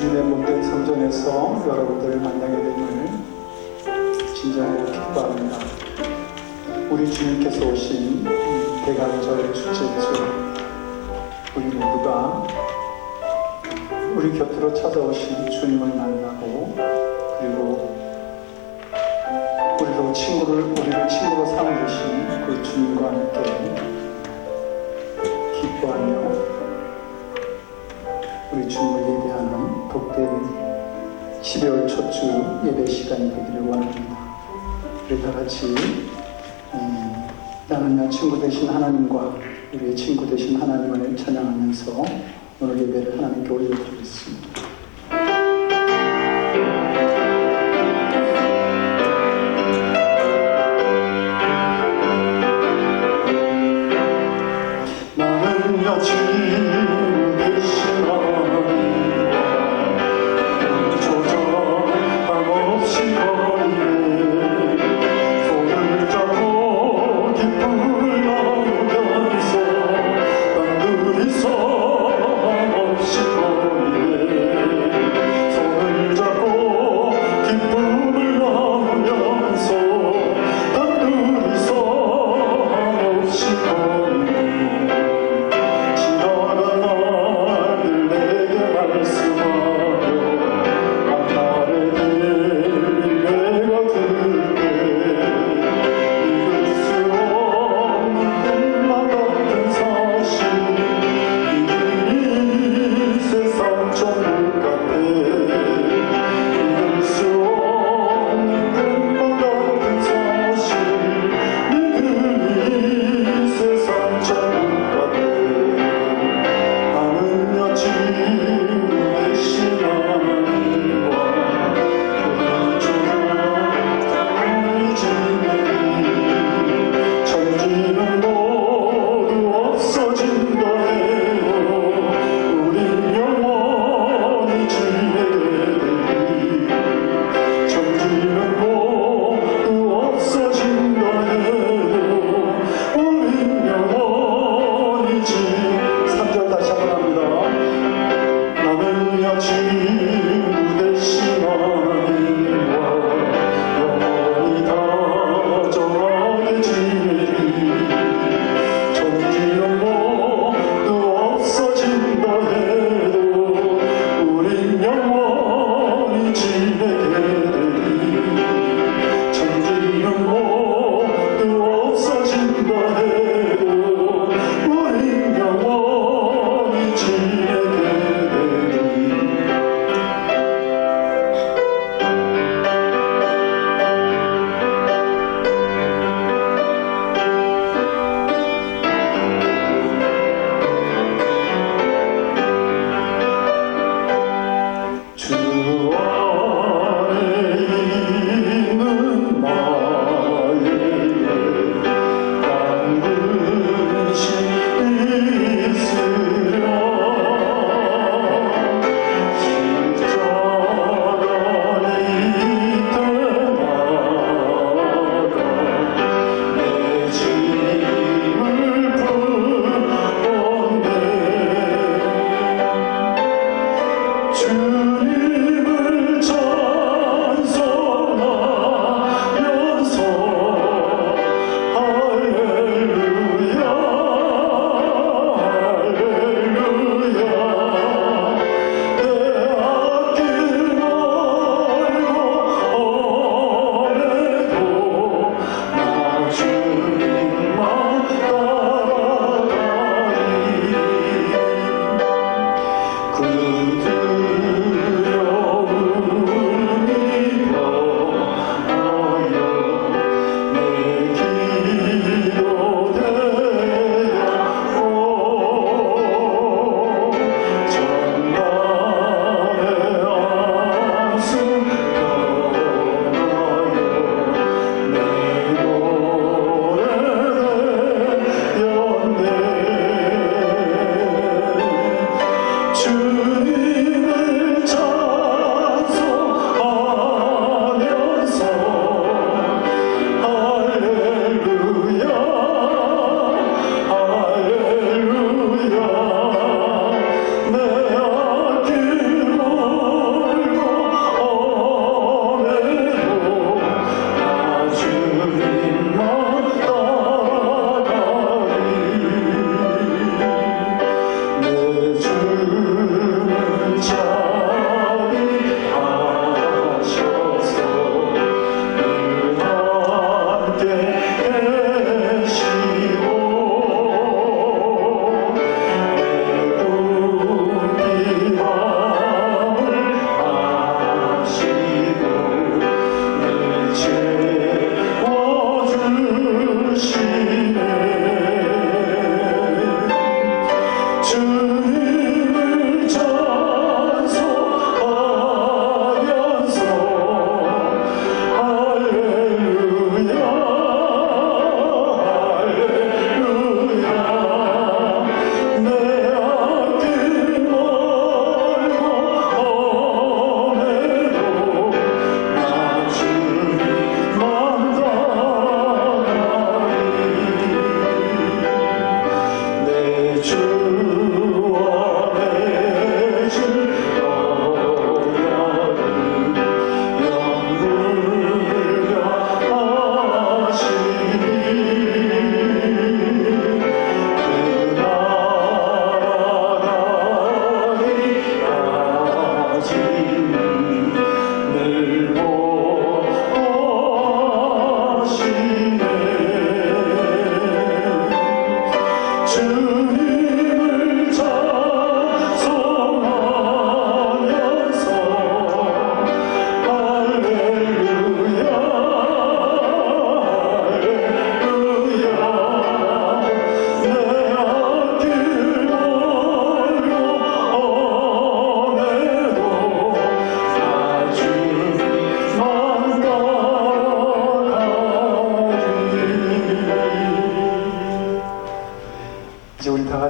주님의 몸된 성전에서 여러분들을 만나게 됨을 진정으로 기뻐합니다. 우리 주님께서 오신 대강절 축제주, 우리 모두가 우리 곁으로 찾아오신 주님을 만나고, 그리고 우리를 친구로 삼으신 그 주님과 함께 기뻐하며 우리 주님을 예배하는 복된 12월 첫 주 예배 시간이 되기를 원합니다. 우리 다 같이 나는야 친구 되신 하나님과 우리의 친구 되신 하나님을 찬양하면서 오늘 예배를 하나님께 올려드리겠습니다.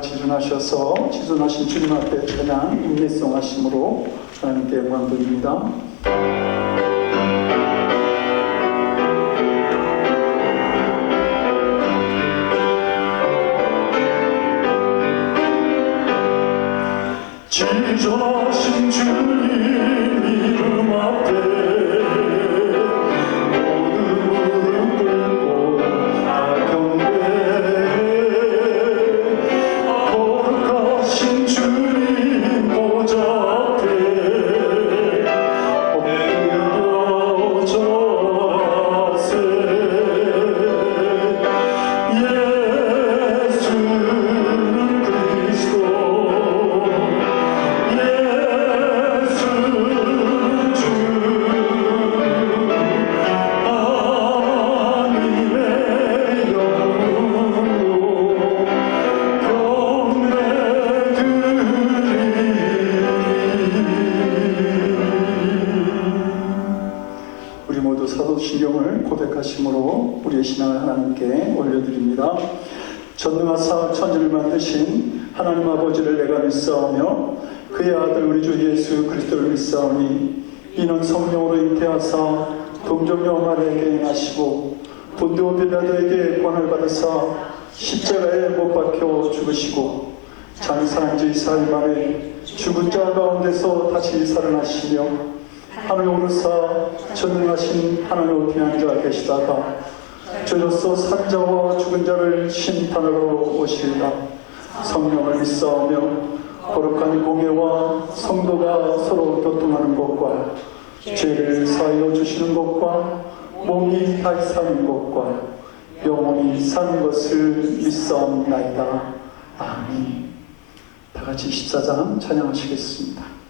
지존하셔서 지존하신 주님 앞에 찬양 인내송 하심으로 하나님께 영광 돌립니다. 지존하신 주님 이름 앞에 사도신경을 고백하심으로 우리의 신앙을 하나님께 올려드립니다. 전능하사 천지를 만드신 하나님 아버지를 내가 믿사오며 그의 아들 우리 주 예수 그리스도를 믿사오니 이는 성령으로 잉태하사 동정녀 마리아에게 행하시고 본디오 빌라도에게 권을 받으사 십자가에 못 박혀 죽으시고 장사한 지 4일 만에 죽은 자 가운데서 다시 살아나시며 하늘 오르사 전능하신 하나님 우편에 앉아 계시다가 저로서 산자와 죽은 자를 심판하러 오시리라. 성령을 믿사오며 거룩한 공예와 성도가 서로 교통하는 것과 죄를 사하여 주시는 것과 몸이 다시 사는 것과 영원히 사는 것을 믿사옵나이다. 아멘. 다같이 14장 찬양하시겠습니다.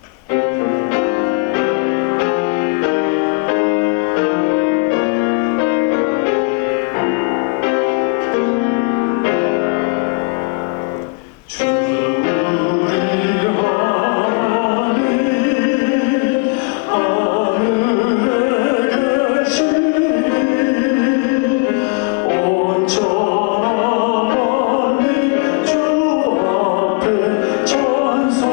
전소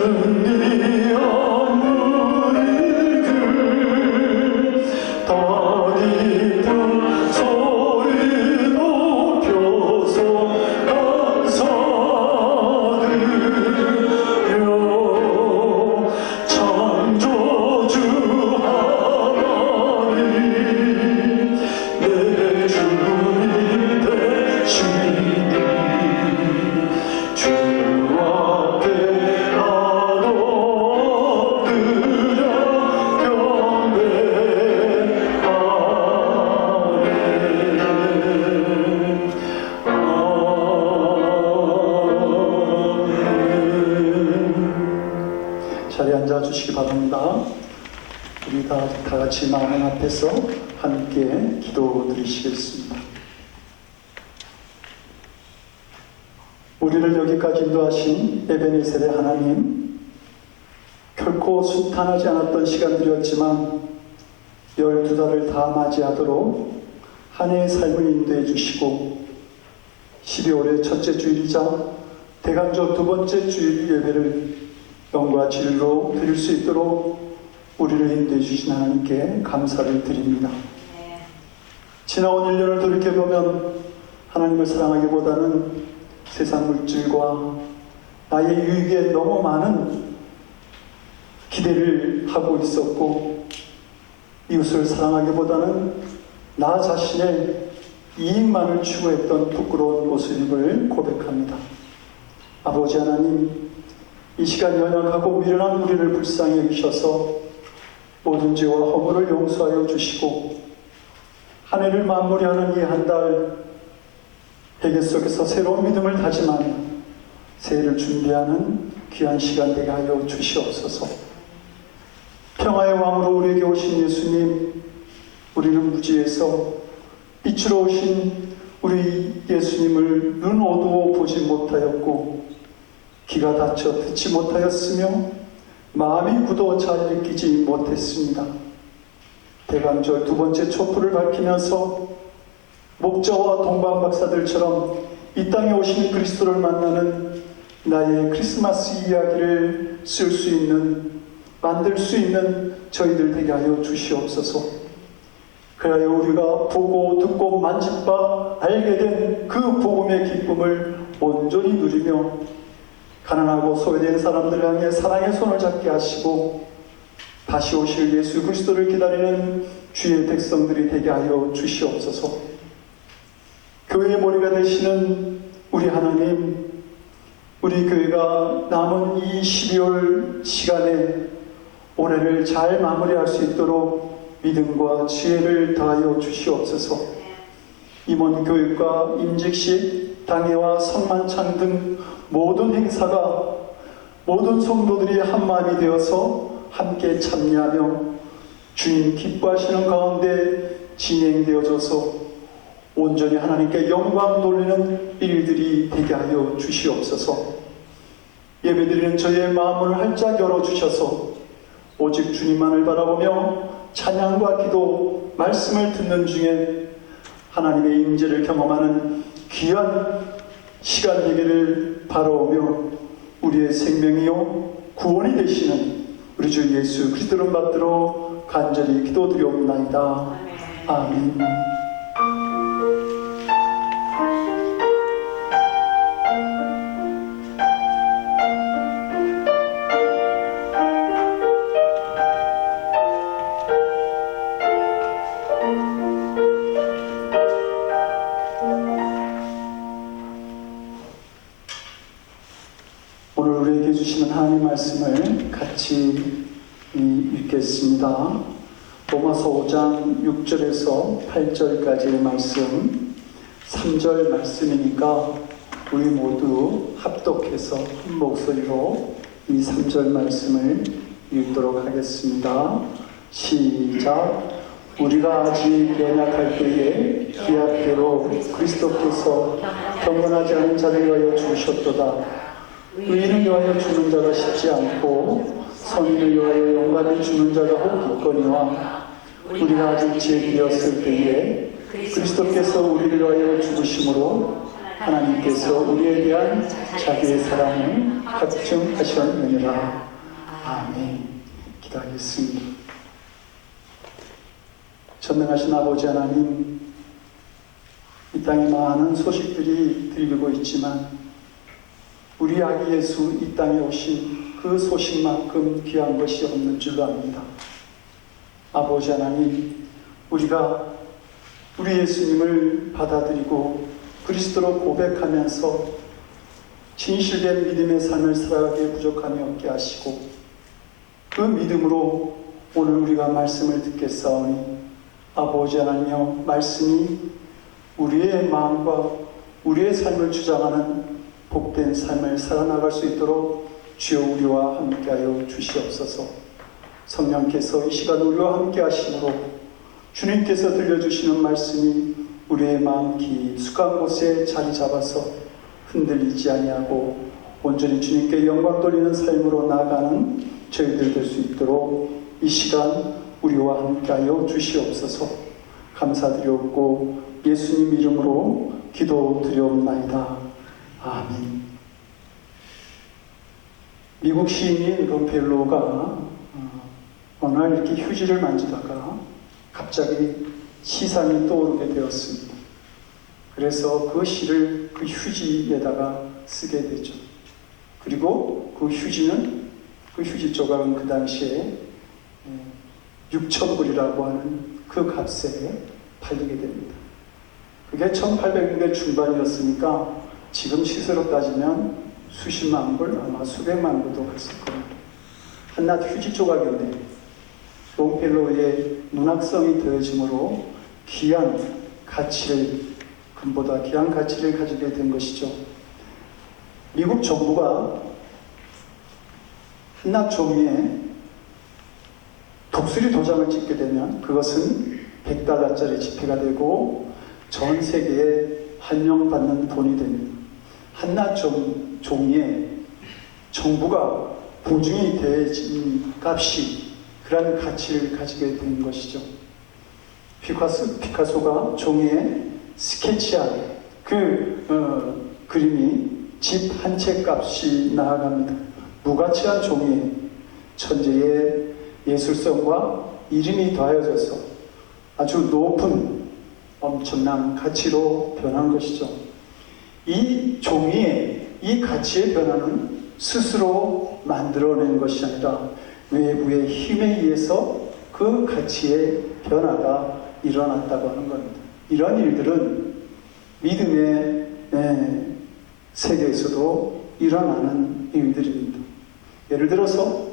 승리한 우리들 더 깊은 소리 높여서 감사드려 창조주 하나님 내 주님 되시니 주 앞에 나도 엎드려 경배하네. 자리에 앉아주시기 바랍니다. 우리 다 같이 마음 앞에서 함께 기도드리시겠습니다. 우리를 여기까지 인도하신 에베네셀의 하나님, 결코 순탄하지 않았던 시간들이었지만 12달을 다 맞이하도록 한 해의 삶을 인도해 주시고 12월의 첫째 주일이자 대간절 두 번째 주일 예배를 영과 진리로 드릴 수 있도록 우리를 인도해 주신 하나님께 감사를 드립니다. 지나온 1년을 돌이켜보면 하나님을 사랑하기보다는 세상 물질과 나의 유익에 너무 많은 기대를 하고 있었고, 이웃을 사랑하기보다는 나 자신의 이익만을 추구했던 부끄러운 모습임을 고백합니다. 아버지 하나님, 이 시간 연약하고 미련한 우리를 불쌍히 여기셔서 모든 죄와 허물을 용서하여 주시고 한 해를 마무리하는 이 한 달 회개 속에서 새로운 믿음을 다짐하며 새해를 준비하는 귀한 시간 되게 하여 주시옵소서. 평화의 왕으로 우리에게 오신 예수님, 우리는 무지에서 빛으로 오신 우리 예수님을 눈 어두워 보지 못하였고 귀가 닫혀 듣지 못하였으며 마음이 굳어 잘 느끼지 못했습니다. 대간절 두 번째 촛불을 밝히면서 목자와 동방 박사들처럼 이 땅에 오신 그리스도를 만나는 나의 크리스마스 이야기를 쓸 수 있는, 만들 수 있는 저희들 되게 하여 주시옵소서. 그래야 우리가 보고 듣고 만진 바 알게 된 그 복음의 기쁨을 온전히 누리며 가난하고 소외된 사람들 향해 사랑의 손을 잡게 하시고 다시 오실 예수 그리스도를 기다리는 주의 백성들이 되게 하여 주시옵소서. 교회의 머리가 되시는 우리 하나님, 우리 교회가 남은 이 12월 시간에 올해를 잘 마무리할 수 있도록 믿음과 지혜를 더하여 주시옵소서. 임원 교육과 임직식, 당회와 성만찬 등 모든 행사가 모든 성도들이 한마음이 되어서 함께 참여하며 주님 기뻐하시는 가운데 진행되어져서 온전히 하나님께 영광 돌리는 일들이 되게 하여 주시옵소서. 예배드리는 저희의 마음을 활짝 열어주셔서 오직 주님만을 바라보며 찬양과 기도, 말씀을 듣는 중에 하나님의 임재를 경험하는 귀한 시간 되기를 바라오며 우리의 생명이요 구원이 되시는 우리 주 예수 그리스도를 받들어 간절히 기도드리옵나이다. 아멘. 오늘 우리에게 주시는 하나님 말씀을 같이 읽겠습니다. 로마서 5장 6절에서 8절까지의 말씀, 3절 말씀이니까 우리 모두 합독해서 한 목소리로 이 3절 말씀을 읽도록 하겠습니다. 시작. 우리가 아직 연약할 때에 기약대로 그리스도께서 경건하지 않은 자를 위하여 주셨도다. 의인을 위하여 주는 자가 쉽지 않고 선인을 위하여 영광을 주는 자가 혹 있거니와 우리가 아직 죄인이었을 때에 그리스도께서 우리를 위하여 죽으심으로 하나님께서 우리에 대한 자기의 사랑을 확증하셨느니라. 아멘. 기도하겠습니다. 전능하신 아버지 하나님, 이 땅에 많은 소식들이 들리고 있지만 우리 아기 예수 이 땅에 오신 그 소식만큼 귀한 것이 없는 줄로 압니다. 아버지 하나님, 우리가 우리 예수님을 받아들이고 그리스도로 고백하면서 진실된 믿음의 삶을 살아가기에 부족함이 없게 하시고 그 믿음으로 오늘 우리가 말씀을 듣겠사오니 아버지 하나님여, 말씀이 우리의 마음과 우리의 삶을 주장하는 복된 삶을 살아나갈 수 있도록 주여 우리와 함께하여 주시옵소서. 성령께서 이 시간 우리와 함께 하심으로 주님께서 들려주시는 말씀이 우리의 마음 깊숙한 곳에 자리 잡아서 흔들리지 아니하고 온전히 주님께 영광 돌리는 삶으로 나아가는 저희들 될 수 있도록 이 시간 우리와 함께하여 주시옵소서. 감사드리옵고 예수님 이름으로 기도드리옵나이다. 아멘. 미국 시인인 롱펠로가 어느 날 이렇게 휴지를 만지다가 갑자기 시상이 떠오르게 되었습니다. 그래서 그 시를 그 휴지에다가 쓰게 되죠. 그리고 그 휴지는, 그 휴지 조각은 그 당시에 6,000불이라고 하는 그 값에 팔리게 됩니다. 그게 1800년대 중반이었으니까 지금 시세로 따지면 수십만 불, 아마 수백만 불도 갔을 겁니다. 한낱 휴지 조각인데 롱펠로의 문학성이 더해짐으로 귀한 가치를, 금보다 귀한 가치를 가지게 된 것이죠. 미국 정부가 한낱 종이에 독수리 도장을 찍게 되면 그것은 $100짜리 지폐가 되고 전 세계에 환영받는 돈이 됩니다. 한낱 종이에 정부가 보증이 되어진 값이 그런 가치를 가지게 된 것이죠. 피카소가 종이에 스케치한 그 그림이 집 한 채 값이 나아갑니다. 무가치한 종이에 천재의 예술성과 이름이 더하여져서 아주 높은 엄청난 가치로 변한 것이죠. 이 종이의 이 가치의 변화는 스스로 만들어낸 것이 아니라 외부의 힘에 의해서 그 가치의 변화가 일어났다고 하는 겁니다. 이런 일들은 믿음의 세계에서도 일어나는 일들입니다. 예를 들어서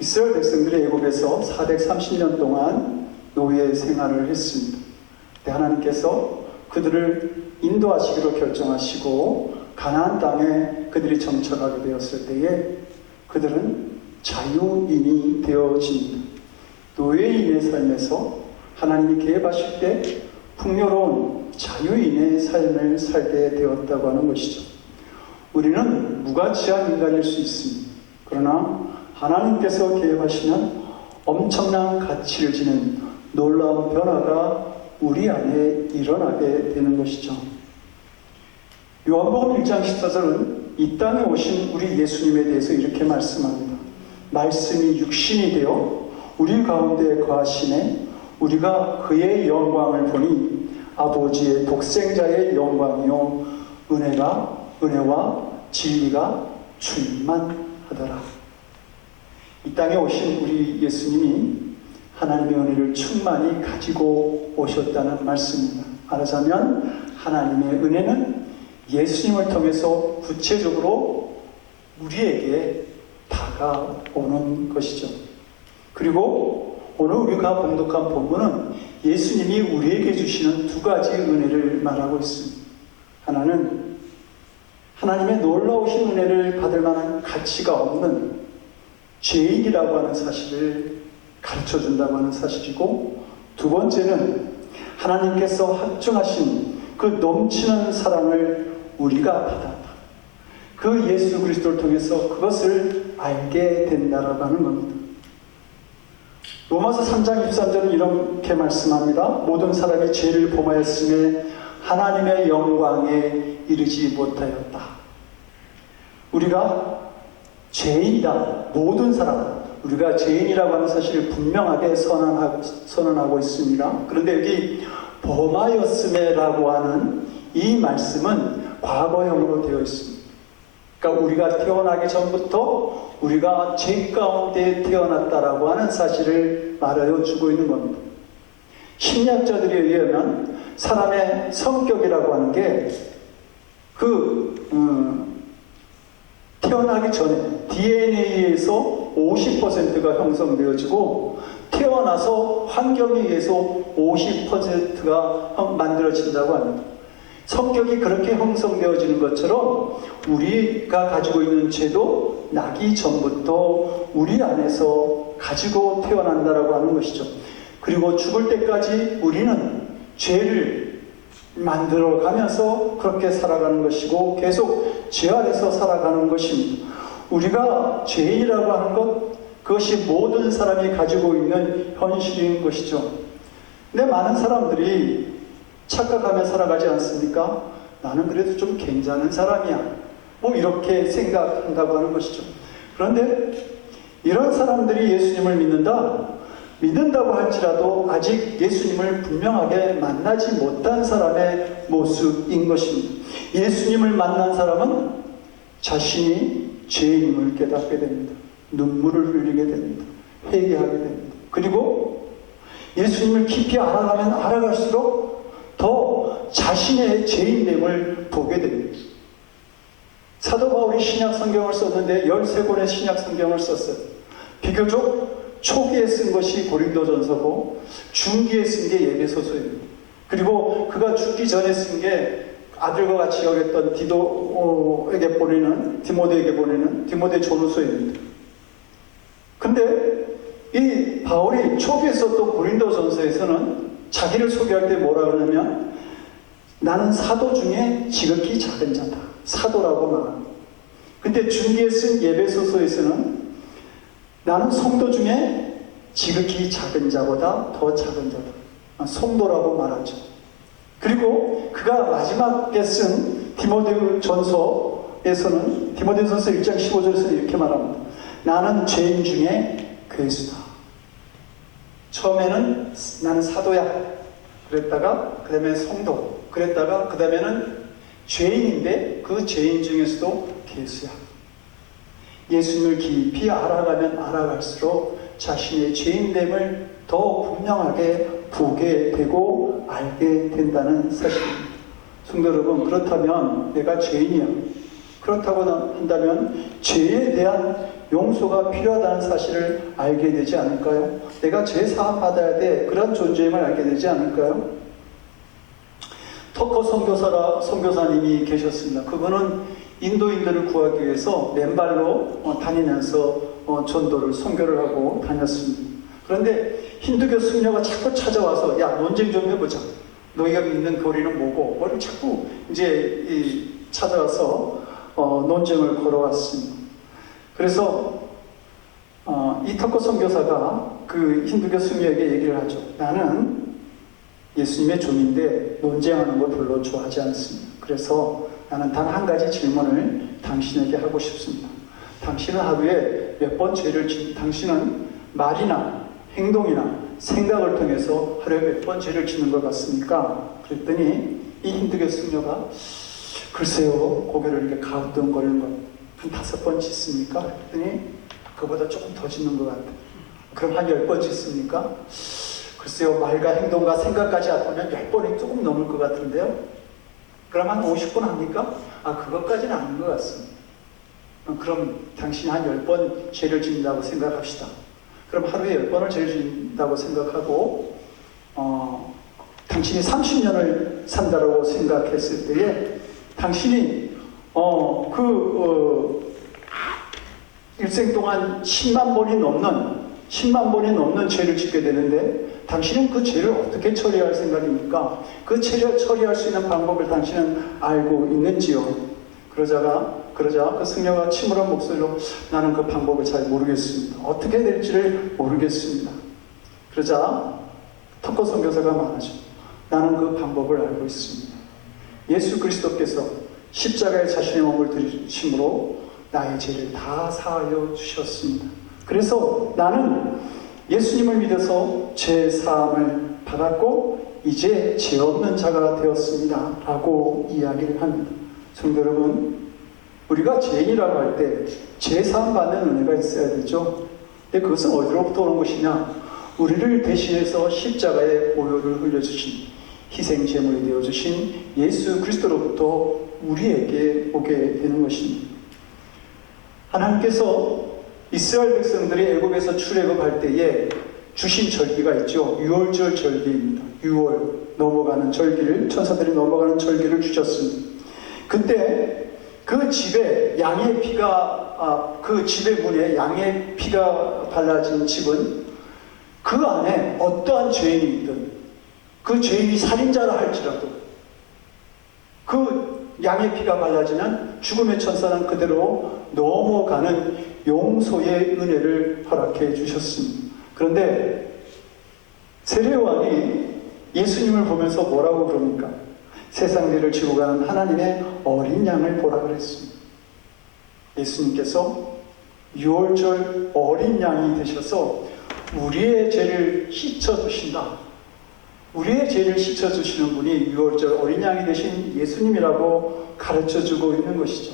이스라엘 백성들이 애굽에서 430년 동안 노예 생활을 했습니다. 하나님께서 그들을 인도하시기로 결정하시고 가나안 땅에 그들이 정착하게 되었을 때에 그들은 자유인이 되어집니다. 노예인의 삶에서 하나님이 계획하실 때 풍요로운 자유인의 삶을 살게 되었다고 하는 것이죠. 우리는 무가치한 인간일 수 있습니다. 그러나 하나님께서 계획하시는 엄청난 가치를 지닌 놀라운 변화가 우리 안에 일어나게 되는 것이죠. 요한복음 1장 14절은 이 땅에 오신 우리 예수님에 대해서 이렇게 말씀합니다. 말씀이 육신이 되어 우리 가운데 거하시네 우리가 그의 영광을 보니 아버지의 독생자의 영광이요 은혜와 진리가 충만하더라. 이 땅에 오신 우리 예수님이 하나님의 은혜를 충만히 가지고 오셨다는 말씀입니다. 말하자면 하나님의 은혜는 예수님을 통해서 구체적으로 우리에게 다가오는 것이죠. 그리고 오늘 우리가 봉독한 본문은 예수님이 우리에게 주시는 두 가지 은혜를 말하고 있습니다. 하나는 하나님의 놀라우신 은혜를 받을 만한 가치가 없는 죄인이라고 하는 사실을 가르쳐준다고 하는 사실이고, 두 번째는 하나님께서 확증하신 그 넘치는 사랑을 우리가 받았다. 그 예수 그리스도를 통해서 그것을 알게 된다라고 하는 겁니다. 로마서 3장 23절은 이렇게 말씀합니다. 모든 사람이 죄를 범하였음에 하나님의 영광에 이르지 못하였다. 우리가 죄인이다. 모든 사람, 우리가 죄인이라고 하는 사실을 분명하게 선언하고 있습니다. 그런데 여기 범하였음에라고 하는 이 말씀은 과거형으로 되어 있습니다. 그러니까 우리가 태어나기 전부터 우리가 죄 가운데 태어났다라고 하는 사실을 말하여 주고 있는 겁니다. 심리학자들에 의하면 사람의 성격이라고 하는 게 태어나기 전에 DNA에서 50%가 형성되어지고 태어나서 환경에 의해서 50%가 만들어진다고 합니다. 성격이 그렇게 형성되어지는 것처럼 우리가 가지고 있는 죄도 나기 전부터 우리 안에서 가지고 태어난다라고 하는 것이죠. 그리고 죽을 때까지 우리는 죄를 만들어 가면서 그렇게 살아가는 것이고 계속 죄 아래서 살아가는 것입니다. 우리가 죄인이라고 하는 것, 그것이 모든 사람이 가지고 있는 현실인 것이죠. 근데 많은 사람들이 착각하며 살아가지 않습니까? 나는 그래도 좀 괜찮은 사람이야. 뭐 이렇게 생각한다고 하는 것이죠. 그런데 이런 사람들이 예수님을 믿는다고 할지라도 아직 예수님을 분명하게 만나지 못한 사람의 모습인 것입니다. 예수님을 만난 사람은 자신이 죄인임을 깨닫게 됩니다. 눈물을 흘리게 됩니다. 회개하게 됩니다. 그리고 예수님을 깊이 알아가면 알아갈수록 더 자신의 죄인됨을 보게 됩니다. 사도 바울이 신약 성경을 썼는데 13권의 신약 성경을 썼어요. 비교적 초기에 쓴 것이 고린도전서고 중기에 쓴 게 에베소서입니다. 그리고 그가 죽기 전에 쓴 게 아들과 같이 여겼던 디모데에게 보내는 디모데 전후서입니다. 근데 이 바울이 초기에 썼던 고린도전서에서는 자기를 소개할 때 뭐라 그러냐면 나는 사도 중에 지극히 작은 자다. 사도라고 말합니다. 근데 중기에 쓴 에베소서에서는 나는 성도 중에 지극히 작은 자보다 더 작은 자다. 성도라고 말하죠. 그리고 그가 마지막에 쓴 디모데전서에서는 디모데전서 1장 15절에서 이렇게 말합니다. 나는 죄인 중에 괴수다. 처음에는 나는 사도야 그랬다가 그 다음에 성도 그랬다가 그 다음에는 죄인인데 그 죄인 중에서도 괴수야. 예수님을 깊이 알아가면 알아갈수록 자신의 죄인됨을 더 분명하게 보게 되고 알게 된다는 사실입니다. 성도 여러분, 그렇다면 내가 죄인이야. 그렇다고 한다면 죄에 대한 용서가 필요하다는 사실을 알게 되지 않을까요? 내가 죄 사함 받아야 돼. 그런 존재임을 알게 되지 않을까요? 터커 선교사님이 계셨습니다. 그분은 인도인들을 구하기 위해서 맨발로 다니면서 전도를 선교를 하고 다녔습니다. 그런데 힌두교 승려가 자꾸 찾아와서 야 논쟁 좀 해보자. 너희가 믿는 교리는 뭐고? 뭐를 자꾸 이제 찾아와서 논쟁을 걸어왔습니다. 그래서 이 터커 선교사가 그 힌두교 승려에게 얘기를 하죠. 나는 예수님의 종인데 논쟁하는 거 별로 좋아하지 않습니다. 그래서 나는 단 한 가지 질문을 당신에게 하고 싶습니다. 당신은 하루에 몇 번 죄를 당신은 말이나 행동이나 생각을 통해서 하루에 몇 번 죄를 짓는 것 같습니까? 그랬더니 이 힌두교 승려가 글쎄요, 고개를 이렇게 가우뚱거리는 것 한 5번 짓습니까? 그랬더니 그보다 조금 더 짓는 것 같아요. 그럼 한 10번 짓습니까? 글쎄요, 말과 행동과 생각까지 합하면 10번이 조금 넘을 것 같은데요. 그럼 한 50번 합니까? 그것까지는 아닌 것 같습니다. 그럼 당신이 한 10번 죄를 짓는다고 생각합시다. 그럼 하루에 10번을 죄를 짓는다고 생각하고 당신이 30년을 산다고 생각했을 때에 당신이 일생 동안 10만 번이 넘는 죄를 짓게 되는데 당신은 그 죄를 어떻게 처리할 생각입니까? 그 죄를 처리할 수 있는 방법을 당신은 알고 있는지요? 그러자 그 승려가 침울한 목소리로 나는 그 방법을 잘 모르겠습니다. 어떻게 될지를 모르겠습니다. 그러자 터커 선교사가 말하죠. 나는 그 방법을 알고 있습니다. 예수 그리스도께서 십자가에 자신의 몸을 들이심으로 나의 죄를 다 사하여 주셨습니다. 그래서 나는 예수님을 믿어서 죄 사함을 받았고 이제 죄 없는 자가 되었습니다 라고 이야기를 합니다. 성도 여러분, 우리가 죄인이라고 할 때 죄 사함 받는 은혜가 있어야 되죠. 근데 그것은 어디로부터 오는 것이냐? 우리를 대신해서 십자가에 보혈을 흘려주신, 희생 제물이 되어주신 예수 그리스도로부터 우리에게 오게 되는 것입니다. 하나님께서 이스라엘 백성들이 애굽에서 출애굽할 때에 주신 절기가 있죠. 유월절 절기입니다. 6월 넘어가는 절기를, 천사들이 넘어가는 절기를 주셨습니다. 그때 그 집에 양의 피가, 그 집의 문에 양의 피가 발라진 집은 그 안에 어떠한 죄인이 있든, 그 죄인이 살인자라 할지라도 그 양의 피가 발라지는 죽음의 천사는 그대로 넘어가는 용서의 은혜를 허락해 주셨습니다. 그런데 세례요한이 예수님을 보면서 뭐라고 그럽니까? 세상 죄를 지고 가는 하나님의 어린 양을 보라 그랬습니다. 예수님께서 유월절 어린 양이 되셔서 우리의 죄를 씻어주신다. 우리의 죄를 씻어주시는 분이 유월절 어린 양이 되신 예수님이라고 가르쳐주고 있는 것이죠.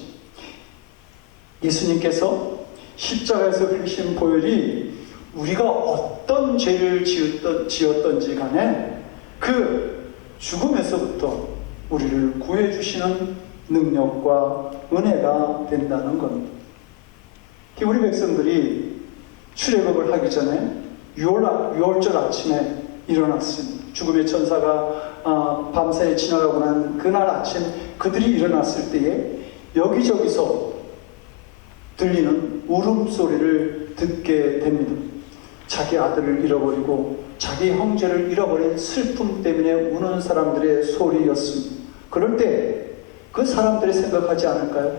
예수님께서 십자가에서 흘리신 보혈이 우리가 어떤 죄를 지었던지 간에 그 죽음에서부터 우리를 구해주시는 능력과 은혜가 된다는 겁니다. 우리 백성들이 출애굽을 하기 전에 유월절 아침에 일어났습니다. 죽음의 천사가 밤사이에 지나가고 난 그날 아침 그들이 일어났을 때에 여기저기서 들리는 울음소리를 듣게 됩니다. 자기 아들을 잃어버리고 자기 형제를 잃어버린 슬픔 때문에 우는 사람들의 소리였습니다. 그럴 때 그 사람들이 생각하지 않을까요?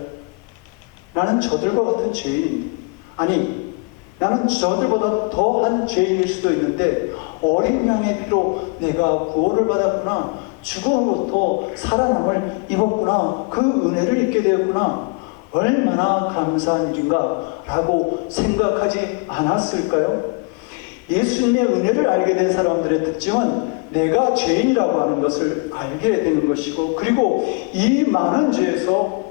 나는 저들과 같은 죄인인데, 아니 나는 저들보다 더한 죄인일 수도 있는데 어린 양의 피로 내가 구원을 받았구나, 죽음으로부터 살아남을 입었구나, 그 은혜를 입게 되었구나, 얼마나 감사한 일인가 라고 생각하지 않았을까요? 예수님의 은혜를 알게 된 사람들의 특징은 내가 죄인이라고 하는 것을 알게 되는 것이고, 그리고 이 많은 죄에서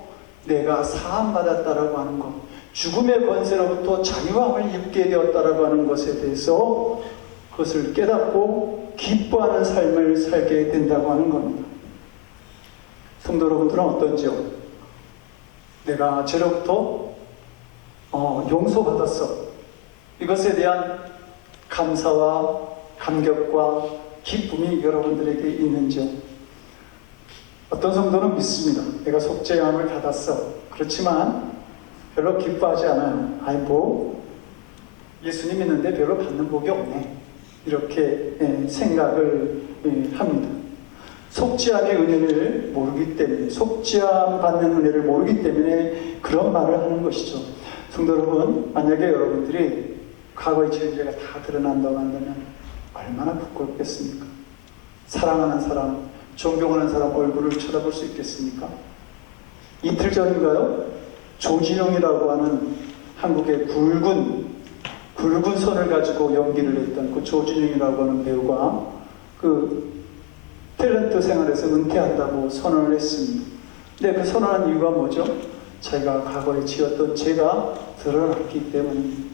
내가 사함받았다라고 하는 것, 죽음의 권세로부터 자유함을 입게 되었다라고 하는 것에 대해서 그것을 깨닫고 기뻐하는 삶을 살게 된다고 하는 겁니다. 성도 여러분들은 어떤지요? 내가 죄로부터 용서받았어. 이것에 대한 감사와 감격과 기쁨이 여러분들에게 있는지요? 어떤 성도는 믿습니다. 내가 속죄함을 받았어. 그렇지만 별로 기뻐하지 않아요. 예수님 믿는데 별로 받는 복이 없네. 이렇게 생각을 합니다. 속죄함의 은혜를 모르기 때문에, 속죄함 받는 은혜를 모르기 때문에 그런 말을 하는 것이죠. 성도 여러분, 만약에 여러분들이 과거의 지은 죄가 다 드러난다고 한다면 얼마나 부끄럽겠습니까? 사랑하는 사람, 존경하는 사람 얼굴을 쳐다볼 수 있겠습니까? 이틀 전인가요? 조진웅이라고 하는 한국의 굵은 손을 가지고 연기를 했던 그 조진웅이라고 하는 배우가 그 탤런트 생활에서 은퇴한다고 선언을 했습니다. 근데 그 선언한 이유가 뭐죠? 자기가 과거에 지었던 죄가 드러났기 때문입니다.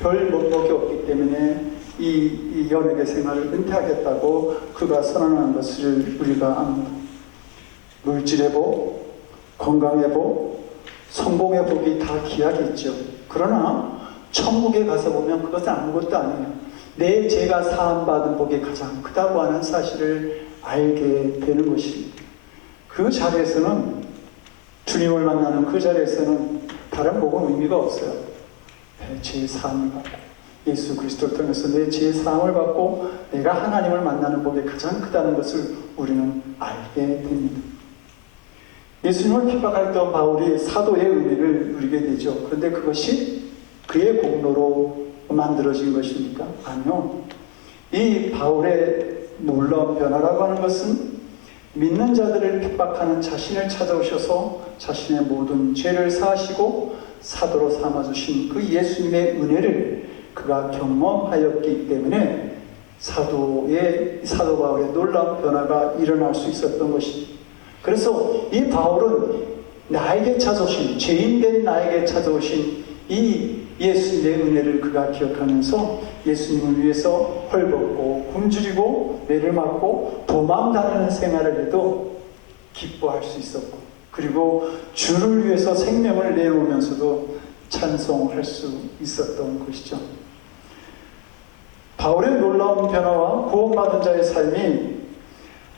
별 면목이 없기 때문에 이 연예계 생활을 은퇴하겠다고 그가 선언한 것을 우리가 압니다. 물질의 복, 건강의 복, 성공의 복이 다 기약이 있죠. 그러나 천국에 가서 보면 그것은 아무것도 아니에요. 내 죄가 사함받은 복이 가장 크다고 하는 사실을 알게 되는 것입니다. 그 자리에서는, 주님을 만나는 그 자리에서는 다른 복은 의미가 없어요. 내 죄의 사함을 받고 예수 그리스도를 통해서 내 죄의 사함을 받고 내가 하나님을 만나는 복이 가장 크다는 것을 우리는 알게 됩니다. 예수님을 핍박했던 바울이 사도의 은혜를 누리게 되죠. 그런데 그것이 그의 공로로 만들어진 것입니까? 아니요. 이 바울의 놀라운 변화라고 하는 것은 믿는 자들을 핍박하는 자신을 찾아오셔서 자신의 모든 죄를 사하시고 사도로 삼아주신 그 예수님의 은혜를 그가 경험하였기 때문에 사도 바울의 놀라운 변화가 일어날 수 있었던 것입니다. 그래서 이 바울은 나에게 찾아오신, 죄인된 나에게 찾아오신 이 예수님의 은혜를 그가 기억하면서 예수님을 위해서 헐벗고 굶주리고 매를 맞고 도망다니는 생활을 해도 기뻐할 수 있었고, 그리고 주를 위해서 생명을 내놓으면서도 찬송할 수 있었던 것이죠. 바울의 놀라운 변화와 구원받은 자의 삶이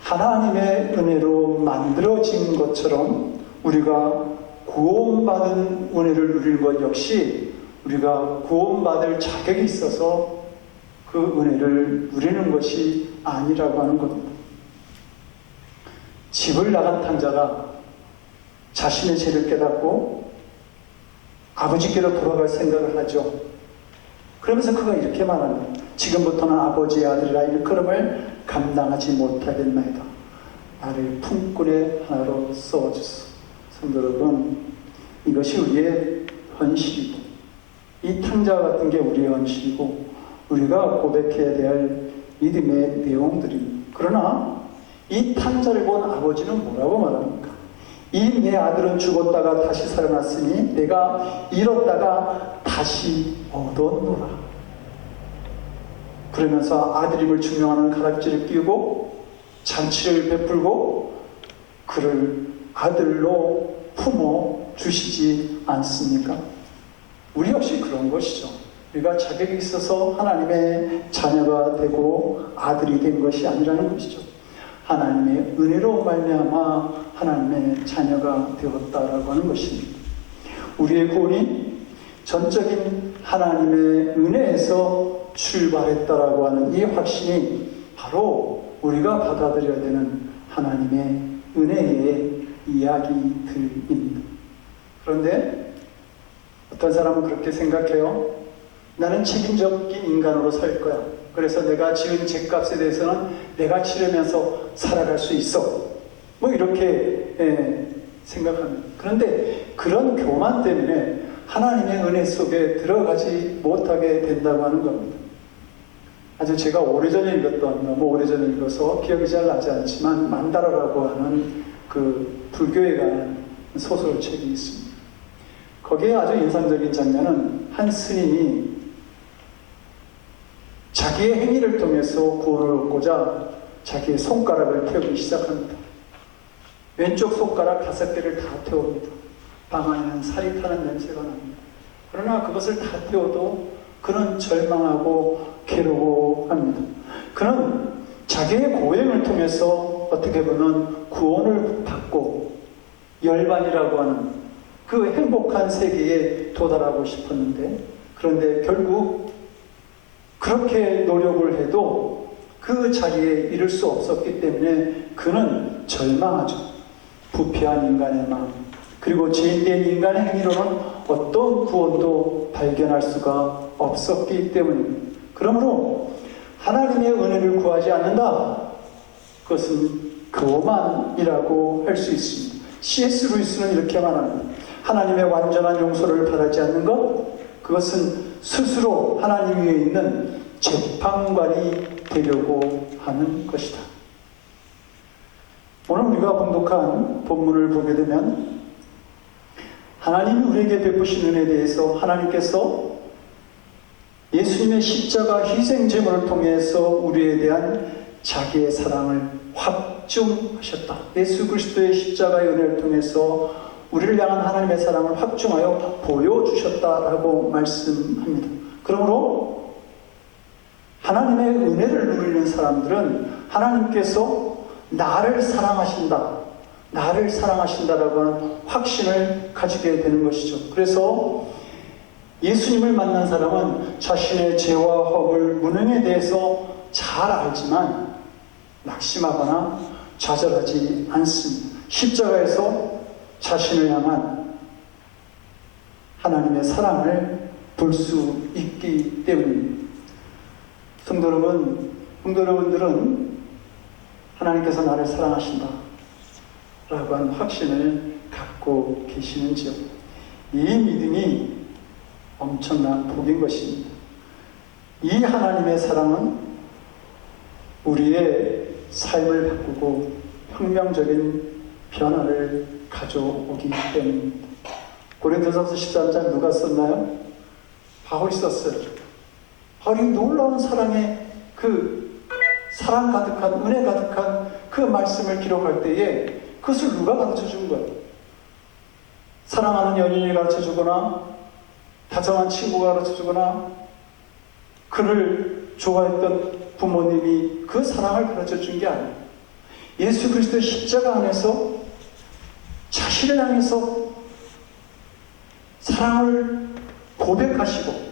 하나님의 은혜로 만들어진 것처럼 우리가 구원받은 은혜를 누릴 것 역시 우리가 구원받을 자격이 있어서 그 은혜를 누리는 것이 아니라고 하는 겁니다. 집을 나간 탕자가 자신의 죄를 깨닫고 아버지께로 돌아갈 생각을 하죠. 그러면서 그가 이렇게 말합니다. 지금부터는 아버지의 아들이라 일컬음을 감당하지 못하겠나이다. 나를 품꾼의 하나로 써주소. 성도 여러분, 이것이 우리의 헌신이고 이 탕자와 같은 게 우리의 헌신이고 우리가 고백해야 될 믿음의 내용들입니다. 그러나 이 탕자를 본 아버지는 뭐라고 말합니까? 이 내 아들은 죽었다가 다시 살아났으니 내가 잃었다가 다시 얻었노라. 그러면서 아들임을 증명하는 가락지를 끼우고 잔치를 베풀고 그를 아들로 품어 주시지 않습니까? 우리 역시 그런 것이죠. 우리가 자격이 있어서 하나님의 자녀가 되고 아들이 된 것이 아니라는 것이죠. 하나님의 은혜로 말미암아 하나님의 자녀가 되었다라고 하는 것입니다. 우리의 구원이 전적인 하나님의 은혜에서 출발했다라고 하는 이 확신이 바로 우리가 받아들여야 되는 하나님의 은혜의 이야기들입니다. 그런데 어떤 사람은 그렇게 생각해요. 나는 책임적인 인간으로 살 거야. 그래서 내가 지은 죄값에 대해서는 내가 치르면서 살아갈 수 있어. 뭐 이렇게 생각합니다. 그런데 그런 교만 때문에 하나님의 은혜 속에 들어가지 못하게 된다고 하는 겁니다. 아주 제가 오래전에 읽었던, 너무 오래전에 읽어서 기억이 잘 나지 않지만 만다라라고 하는 그 불교에 관한 소설책이 있습니다. 거기에 아주 인상적인 장면은 한 스님이 자기의 행위를 통해서 구원을 얻고자 자기의 손가락을 태우기 시작합니다. 왼쪽 손가락 5개를 다 태웁니다. 방 안에는 살이 타는 냄새가 납니다. 그러나 그것을 다 태워도 그는 절망하고 괴로워합니다. 그는 자기의 고행을 통해서 어떻게 보면 구원을 받고 열반이라고 하는 그 행복한 세계에 도달하고 싶었는데, 그런데 결국 그렇게 노력을 해도 그 자리에 이를 수 없었기 때문에 그는 절망하죠. 부패한 인간의 마음, 그리고 죄인된 인간의 행위로는 어떤 구원도 발견할 수가 없었기 때문입니다. 그러므로 하나님의 은혜를 구하지 않는다, 그것은 교만이라고 할 수 있습니다. C.S. 루이스는 이렇게 말합니다. 하나님의 완전한 용서를 바라지 않는 것, 그것은 스스로 하나님 위에 있는 재판관이 되려고 하는 것이다. 오늘 우리가 봉독한 본문을 보게 되면 하나님이 우리에게 베푸신 은혜에 대해서 하나님께서 예수님의 십자가 희생 제물을 통해서 우리에 대한 자기의 사랑을 확증하셨다. 예수 그리스도의 십자가의 은혜를 통해서 우리를 향한 하나님의 사랑을 확증하여 보여주셨다라고 말씀합니다. 그러므로 하나님의 은혜를 누리는 사람들은 하나님께서 나를 사랑하신다, 나를 사랑하신다라고 하는 확신을 가지게 되는 것이죠. 그래서 예수님을 만난 사람은 자신의 죄와 허물, 무능에 대해서 잘 알지만 낙심하거나 좌절하지 않습니다. 십자가에서 자신을 향한 하나님의 사랑을 볼 수 있기 때문입니다. 성도 여러분들은 하나님께서 나를 사랑하신다, 라고 하는 확신을 갖고 계시는지요? 이 믿음이 엄청난 복인 것입니다. 이 하나님의 사랑은 우리의 삶을 바꾸고 혁명적인 변화를 가져오기 때문입니다. 고린도전서 13장 누가 썼나요? 바울이 썼어요. 바울이 놀라운 사랑의 그 사랑 가득한, 은혜 가득한 그 말씀을 기록할 때에 그것을 누가 가르쳐 준 거예요? 사랑하는 연인이 가르쳐 주거나 다정한 친구가 가르쳐 주거나 그를 좋아했던 부모님이 그 사랑을 가르쳐 준 게 아니에요. 예수 그리스도의 십자가 안에서 자신을 향해서 사랑을 고백하시고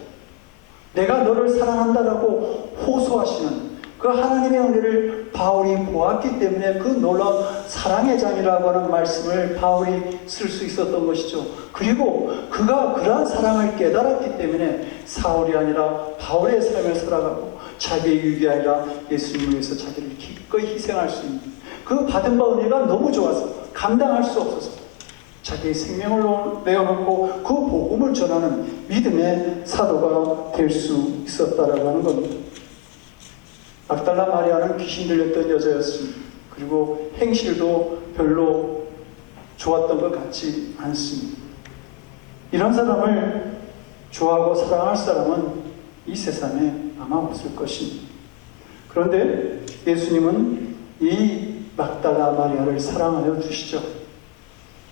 내가 너를 사랑한다라고 호소하시는 그 하나님의 은혜를 바울이 보았기 때문에 그 놀라운 사랑의 장이라고 하는 말씀을 바울이 쓸 수 있었던 것이죠. 그리고 그가 그러한 사랑을 깨달았기 때문에 사울이 아니라 바울의 삶을 살아가고 자기의 유익이 아니라 예수님을 위해서 자기를 기꺼이 희생할 수 있는 그 받은 바 은혜가 너무 좋아서 감당할 수 없어서 자기의 생명을 내어놓고 그 복음을 전하는 믿음의 사도가 될 수 있었다라고 하는 겁니다. 막달라 마리아는 귀신 들렸던 여자였습니다. 그리고 행실도 별로 좋았던 것 같지 않습니다. 이런 사람을 좋아하고 사랑할 사람은 이 세상에 아마 없을 것입니다. 그런데 예수님은 이 막달라 마리아를 사랑하여 주시죠.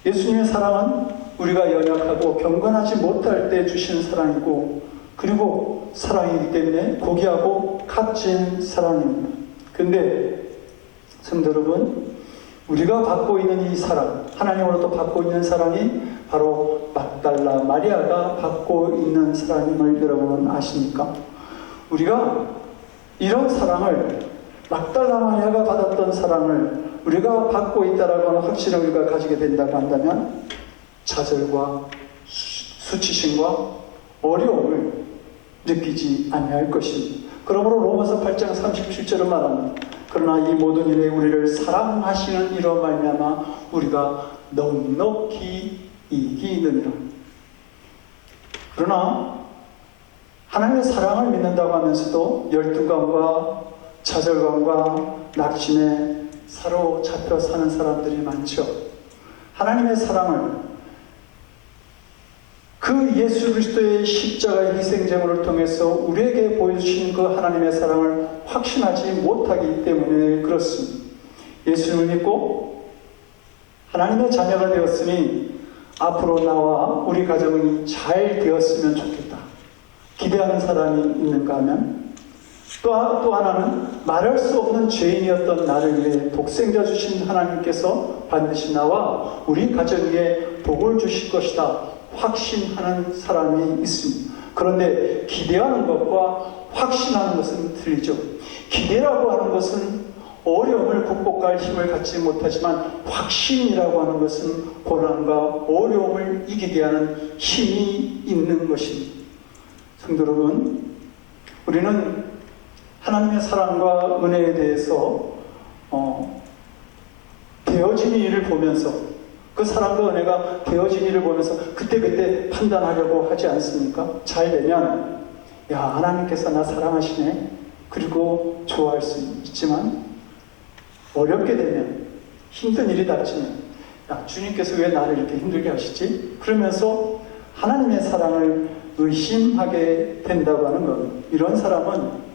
예수님의 사랑은 우리가 연약하고 경건하지 못할 때 주시는 사랑이고 그리고 사랑이기 때문에 고귀하고 값진 사랑입니다. 근데 성도 여러분, 우리가 받고 있는 이 사랑, 하나님으로부터 받고 있는 사랑이 바로 막달라 마리아가 받고 있는 사랑임을 여러분은 아십니까? 우리가 이런 사랑을 막달라 마리아가 받았던 사랑을 우리가 받고 있다라고 하는 확신을 우리가 가지게 된다고 한다면 좌절과 수치심과 어려움을 느끼지 아니할 것입니다. 그러므로 로마서 8장 37절은 말합니다. 그러나 이 모든 일에 우리를 사랑하시는 이로 말미암아 우리가 넉넉히 이기느니라. 그러나 하나님의 사랑을 믿는다고 하면서도 열등감과 좌절감과 낙심에 사로잡혀 사는 사람들이 많죠. 하나님의 사랑을 그 예수 그리스도의 십자가의 희생제물을 통해서 우리에게 보여주신 그 하나님의 사랑을 확신하지 못하기 때문에 그렇습니다. 예수님을 믿고 하나님의 자녀가 되었으니 앞으로 나와 우리 가정이 잘 되었으면 좋겠다. 기대하는 사람이 있는가 하면 또 하나는 말할 수 없는 죄인이었던 나를 위해 독생자 주신 하나님께서 반드시 나와 우리 가정 위에 복을 주실 것이다. 확신하는 사람이 있습니다. 그런데 기대하는 것과 확신하는 것은 틀리죠. 기대라고 하는 것은 어려움을 극복할 힘을 갖지 못하지만 확신이라고 하는 것은 고난과 어려움을 이기게 하는 힘이 있는 것입니다. 성도 여러분, 우리는 하나님의 사랑과 은혜에 대해서 되어진 일을 보면서 그 사랑과 은혜가 되어진 일을 보면서 그때그때 판단하려고 하지 않습니까? 잘 되면 야, 하나님께서 나 사랑하시네. 그리고 좋아할 수 있지만 어렵게 되면 힘든 일이 닥치면 야, 주님께서 왜 나를 이렇게 힘들게 하시지? 그러면서 하나님의 사랑을 의심하게 된다고 하는 겁니다. 이런 사람은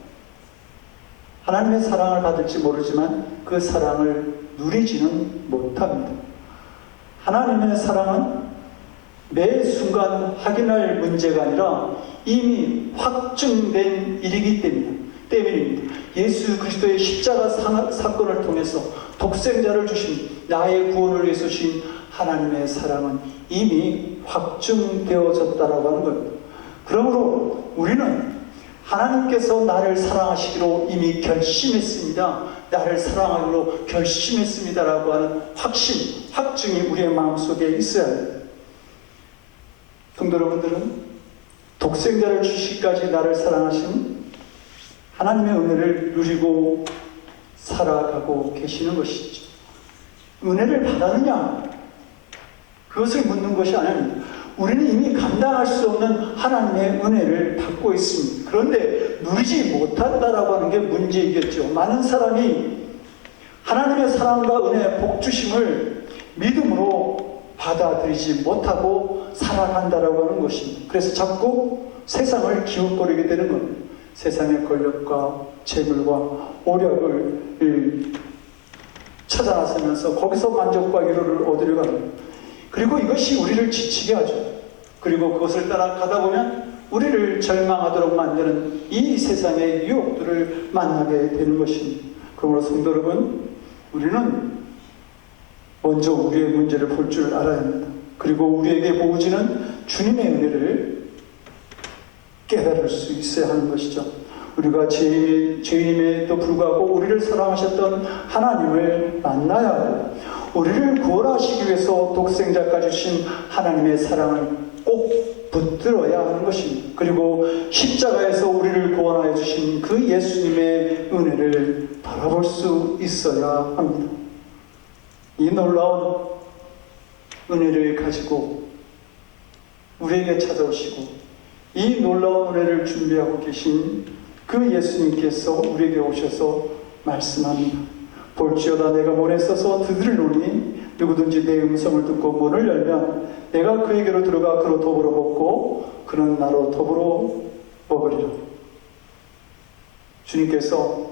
하나님의 사랑을 받을지 모르지만 그 사랑을 누리지는 못합니다. 하나님의 사랑은 매 순간 확인할 문제가 아니라 이미 확증된 일이기 때문입니다. 예수 그리스도의 십자가 사건을 통해서 독생자를 주신 나의 구원을 위해서 주신 하나님의 사랑은 이미 확증되어졌다라고 하는 겁니다. 그러므로 우리는 하나님께서 나를 사랑하시기로 이미 결심했습니다. 나를 사랑하기로 결심했습니다라고 하는 확신, 확증이 우리의 마음속에 있어야 합니다. 성도 여러분들은 독생자를 주시기까지 나를 사랑하신 하나님의 은혜를 누리고 살아가고 계시는 것이죠. 은혜를 받았느냐? 그것을 묻는 것이 아닙니다. 우리는 이미 감당할 수 없는 하나님의 은혜를 받고 있습니다. 그런데 누리지 못한다라고 하는 게 문제이겠죠. 많은 사람이 하나님의 사랑과 은혜, 복주심을 믿음으로 받아들이지 못하고 살아간다라고 하는 것입니다. 그래서 자꾸 세상을 기웃거리게 되는 겁니다. 세상의 권력과 재물과 오력을 찾아 나서면서 거기서 만족과 위로를 얻으려고 합니다. 그리고 이것이 우리를 지치게 하죠. 그리고 그것을 따라가다 보면 우리를 절망하도록 만드는 이 세상의 유혹들을 만나게 되는 것입니다. 그러므로 성도 여러분, 우리는 먼저 우리의 문제를 볼 줄 알아야 합니다. 그리고 우리에게 보여지는 주님의 은혜를 깨달을 수 있어야 하는 것이죠. 우리가 죄인임에도 불구하고 우리를 사랑하셨던 하나님을 만나야 하고, 우리를 구원하시기 위해서 독생자까지 주신 하나님의 사랑을 꼭 붙들어야 하는 것입니다. 그리고 십자가에서 우리를 구원하여 주신 그 예수님의 은혜를 바라볼 수 있어야 합니다. 이 놀라운 은혜를 가지고 우리에게 찾아오시고 이 놀라운 은혜를 준비하고 계신 그 예수님께서 우리에게 오셔서 말씀합니다. 볼지어다 내가 문에 서서 두드리노니 누구든지 내 음성을 듣고 문을 열면 내가 그에게로 들어가 그로 더불어 먹고 그는 나로 더불어 먹으리라. 주님께서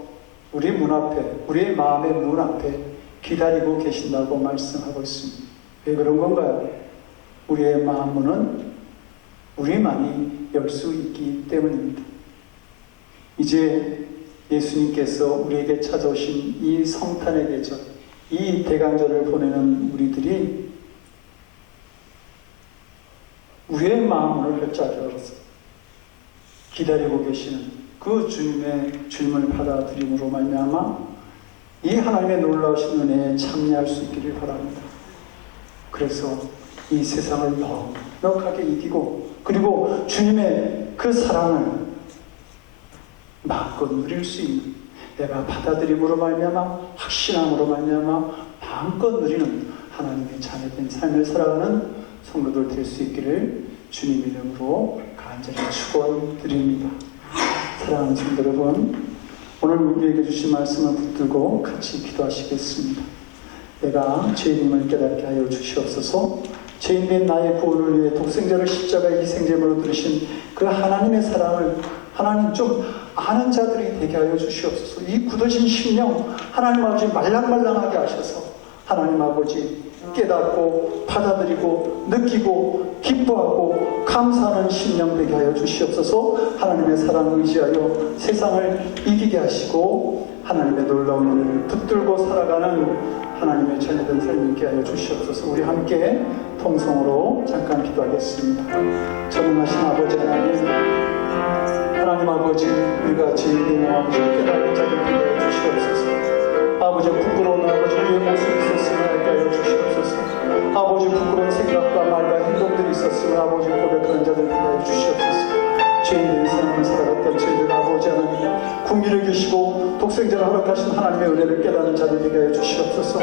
우리 문 앞에, 우리의 마음의 문 앞에 기다리고 계신다고 말씀하고 있습니다. 왜 그런 건가요? 우리의 마음 문은 우리만이 열 수 있기 때문입니다. 이제 예수님께서 우리에게 찾아오신 이 성탄의 계절, 이 대강절을 보내는 우리들이 우리의 마음을 펼쳐서 기다리고 계시는 그 주님의 주님을 받아들임으로 말미암아 이 하나님의 놀라우신 은혜에 참여할 수 있기를 바랍니다. 그래서 이 세상을 넉넉하게 이기고 그리고 주님의 그 사랑을 마음껏 누릴 수 있는, 내가 받아들임으로 말미암아 확신함으로 말미암아 마음껏 누리는 하나님의 자녀된 삶을 살아가는 성도들 될 수 있기를 주님 이름으로 간절히 축원드립니다. 사랑하는 성도 여러분, 오늘 우리에게 주신 말씀을 붙들고 같이 기도하시겠습니다. 내가 죄인임을 깨닫게 하여 주시옵소서. 죄인된 나의 구원을 위해 독생자를 십자가의 희생제물로 들으신 그 하나님의 사랑을 하나님 좀 아는 자들이 되게 하여 주시옵소서. 이 굳어진 심령 하나님 아버지 말랑말랑하게 하셔서 하나님 아버지 깨닫고 받아들이고 느끼고 기뻐하고 감사하는 심령 되게 하여 주시옵소서. 하나님의 사랑을 의지하여 세상을 이기게 하시고 하나님의 놀라운 은혜를 붙들고 살아가는 하나님의 자녀된 삶이 있게 하여 주시옵소서. 우리 함께 통성으로 잠깐 기도하겠습니다. 전능하신 아버지 하나님, 하나님 아버지, 우리가 죄인된 아버지를 깨달은 자들 되게 하여 주시옵소서. 아버지 부끄러운 아버지 우리의 모습이 있었으면 알게 하여 주시옵소서. 아버지 부끄러운 생각과 말과 행동들이 있었으면 아버지 고백하는 자들 되게 하여 주시옵소서. 죄인된 삶을 살아갔던 저희들 아버지 하나님, 국민을 계시고 독생자를 허락하신 하나님의 은혜를 깨닫는 자들 되게 하여 주시옵소서.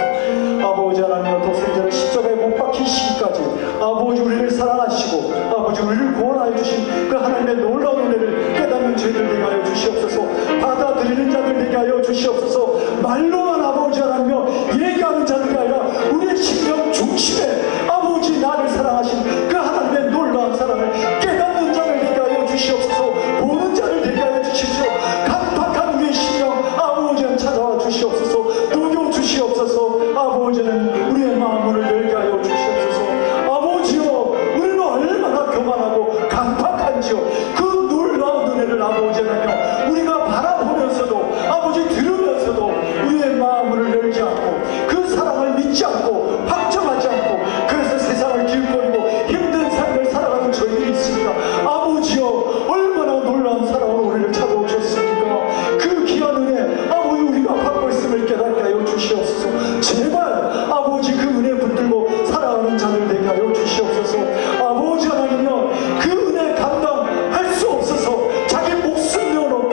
아버지 하나님, 독생자를 십자가에 못 박히시기까지 아버지 우리를 사랑하시고 아버지 우리를 구원하여 주신 그 하나님의 놀라운 은혜를 깨닫는 저희들 되게 하여 주시옵소서. 받아들이는 자들 되게 하여 주시옵소서. 말로만 아버지 하나님 얘기하는 자들이 아니라 우리의 심령 중심에 아버지 나를 사랑하신 그 하나님의 놀라운 사랑을 깨닫는 자들 되게 하여 주시옵소서. 보는 자를 되게 하여 주십시오. 강팍한 우리의 심령 아버지는 찾아와 주시옵소서. 녹여 주시옵소서. 아버지는 우리의 마음을 열게 하여 주시옵소서. 아버지여, 우리는 얼마나 교만하고 강팍한지요. 그 놀라운 은혜를 아버지 하나님 우리가 바라보면서도 아버지 들으면서도 우리의 마음을 열지 않고 그 사랑을 믿지 않고 확정하지 않고 그래서 세상을 길거리고 힘든 삶을 살아가는 저희들이 있습니다. 아버지여, 얼마나 놀라운 사랑으로 우리를 찾아오셨습니까? 그 귀한 은혜 아버지 우리가 받고 있음을 깨닫게 하여 주시옵소서. 제발 아버지 그 은혜 붙들고 살아가는 자들 되게 하여 주시옵소서. 아버지 하나님여, 그 은혜 감당할 수 없어서 자기 목숨 내어놓고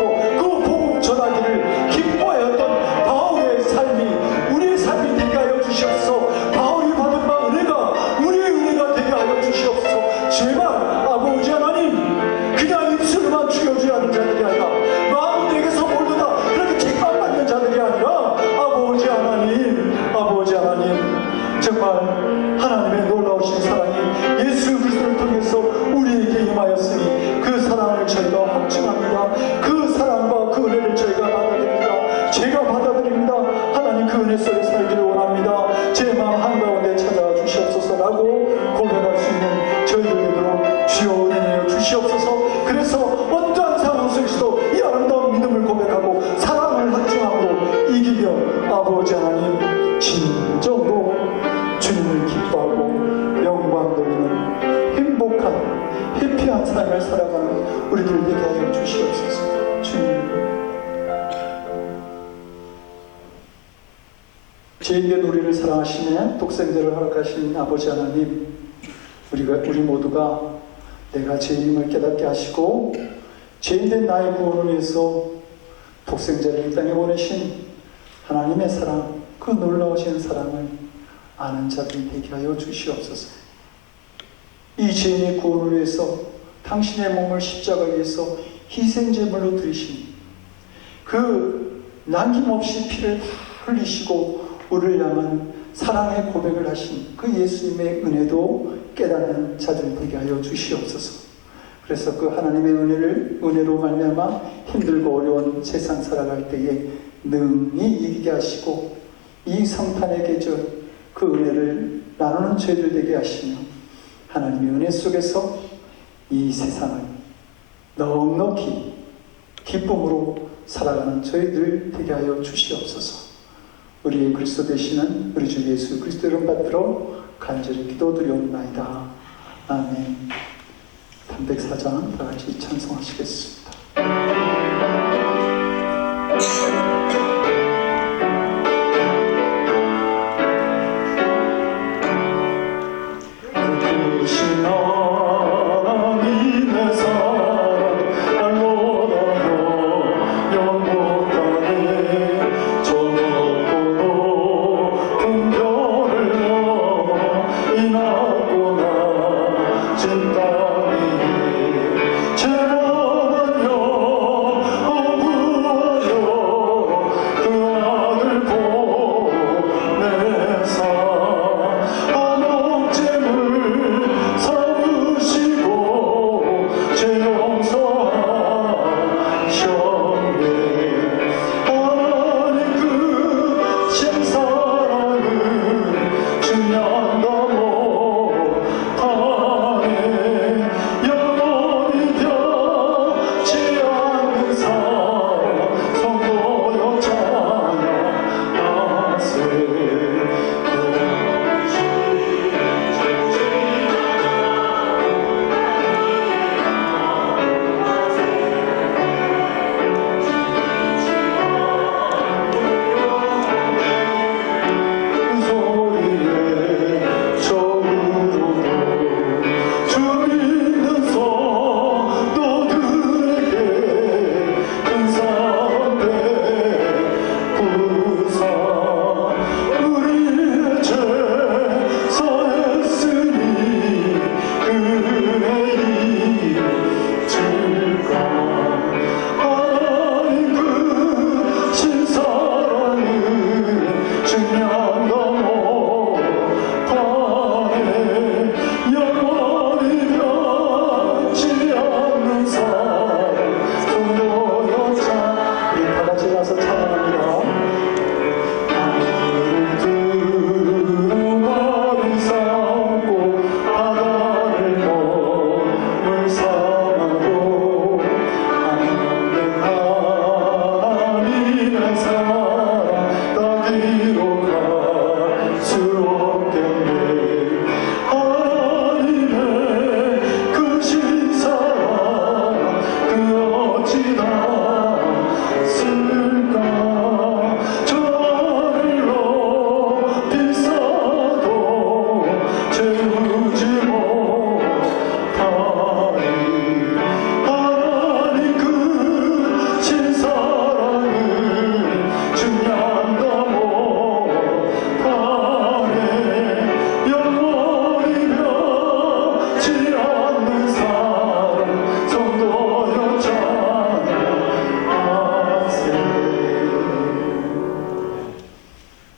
죄인된 우리를 사랑하시며 독생자를 허락하신 아버지 하나님, 우리 모두가 내가 죄인임을 깨닫게 하시고 죄인된 나의 구원을 위해서 독생자를 이 땅에 보내신 하나님의 사랑, 그 놀라우신 사랑을 아는 자들이 되게 하여 주시옵소서. 이 죄인의 구원을 위해서 당신의 몸을 십자가에서 희생제물로 드리신 그 남김없이 피를 다 흘리시고 우리를 향한 사랑의 고백을 하신 그 예수님의 은혜도 깨닫는 자들 되게 하여 주시옵소서. 그래서 그 하나님의 은혜로 말미암아 힘들고 어려운 세상 살아갈 때에 능히 이기게 하시고 이 성탄의 계절 그 은혜를 나누는 저희들 되게 하시며 하나님의 은혜 속에서 이 세상을 넉넉히 기쁨으로 살아가는 저희들 되게 하여 주시옵소서. 우리의 그리스도 되시는 우리 주 예수 그리스도 이름 받들어 간절히 기도드리옵나이다. 아멘. 304장 다 같이 찬송하시겠습니다.